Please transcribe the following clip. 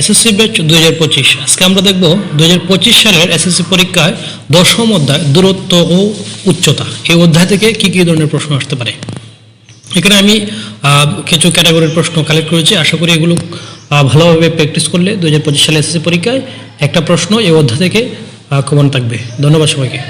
SSC batch 2025। আজকে আমরা দেখব 2025 সালের এসএসসি পরীক্ষায় 10ম অধ্যায় দূরত্ব ও উচ্চতা, এই অধ্যায় থেকে কি কি ধরনের প্রশ্ন আসতে পারে। এখানে আমি কিছু ক্যাটাগরির প্রশ্ন কালেক্ট করেছি। আশা করি এগুলো ভালোভাবে প্র্যাকটিস করলে 2025 সালে এসএসসি পরীক্ষায় একটা প্রশ্ন এই অধ্যায় থেকে কমন থাকবে। ধন্যবাদ সবাইকে।